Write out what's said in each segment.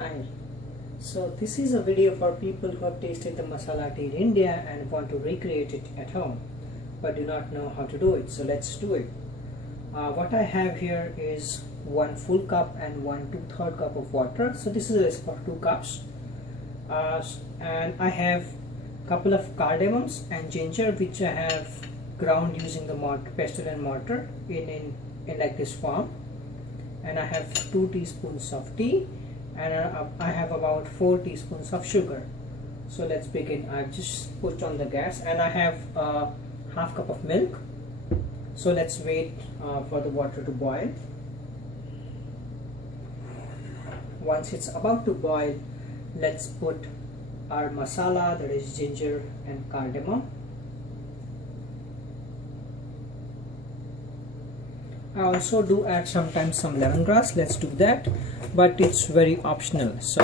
Hi. So this is a video for people who have tasted the masala tea in India and want to recreate it at home but do not know how to do it. So let's do it. What I have here is 1 full cup and 1 2/3 cup of water. So this is for 2 cups. And I have couple of cardamoms and ginger which I have ground using the pestle and mortar in like this form. And I have 2 teaspoons of tea and I have about 4 teaspoons of sugar. So let's begin. I've just put on the gas and I have half cup of milk. So let's wait for the water to boil. Once it's about to boil, let's put our masala, that is ginger and cardamom. I also do add sometimes some lemongrass. Let's do that, but it's very optional. So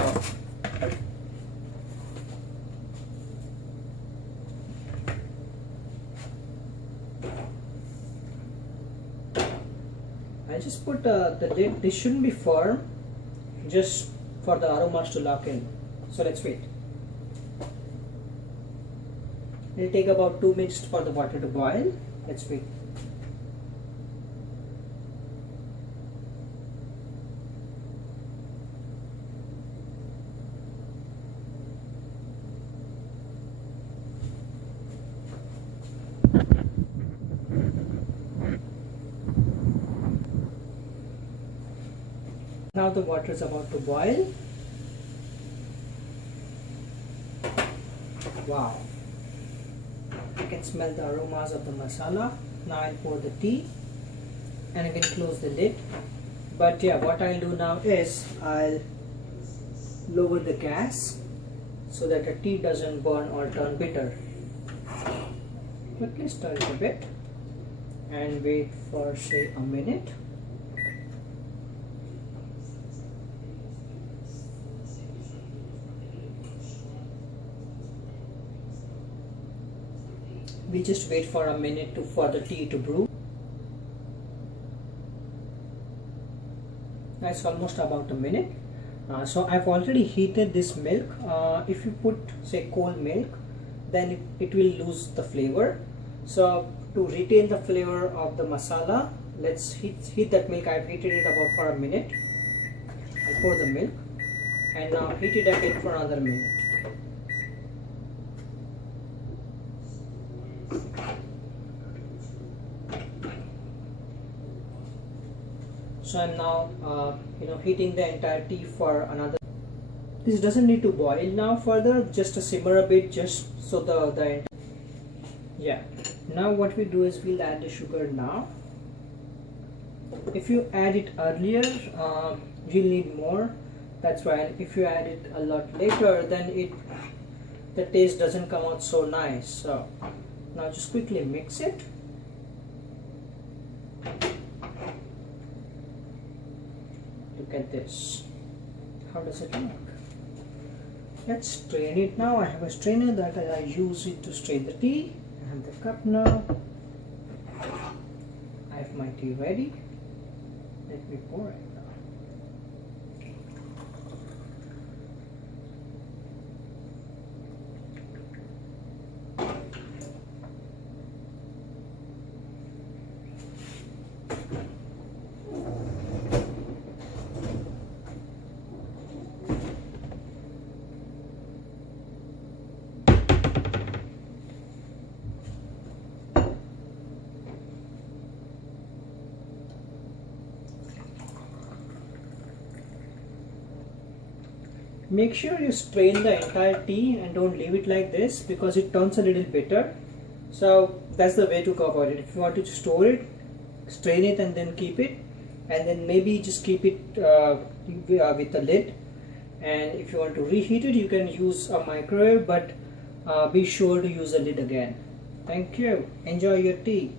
I just put the lid. This shouldn't be firm, just for the aromas to lock in. So let's wait. It'll take about 2 minutes for the water to boil. Let's wait. Now the water is about to boil. Wow, I can smell the aromas of the masala. Now I'll pour the tea and again close the lid. But yeah, what I'll do now is I'll lower the gas so that the tea doesn't burn or turn bitter. Quickly stir it a bit and wait for say a minute. We'll just wait for a minute for the tea to brew. That's almost about a minute. So I've already heated this milk. If you put say cold milk, then it will lose the flavor. So to retain the flavor of the masala, let's heat that milk. I've heated it about for a minute. I'll pour the milk and now heat it again for another minute. So I'm now heating the entire tea for another. This doesn't need to boil now further, just to simmer a bit, just so the yeah. Now what we do is we'll add the sugar now. If you add it earlier, you'll need more. That's why if you add it a lot later, then the taste doesn't come out so nice. So now just quickly mix it. Look at this. How does it look? Let's strain it now. I have a strainer that I use it to strain the tea. I have the cup now. I have my tea ready. Let me pour it now. Make sure you strain the entire tea and don't leave it like this because it turns a little bitter. So that's the way to go about it. If you want to store it, strain it and then keep it, and then maybe just keep it with the lid. And if you want to reheat it, you can use a microwave, but be sure to use a lid again. Thank you. Enjoy your tea.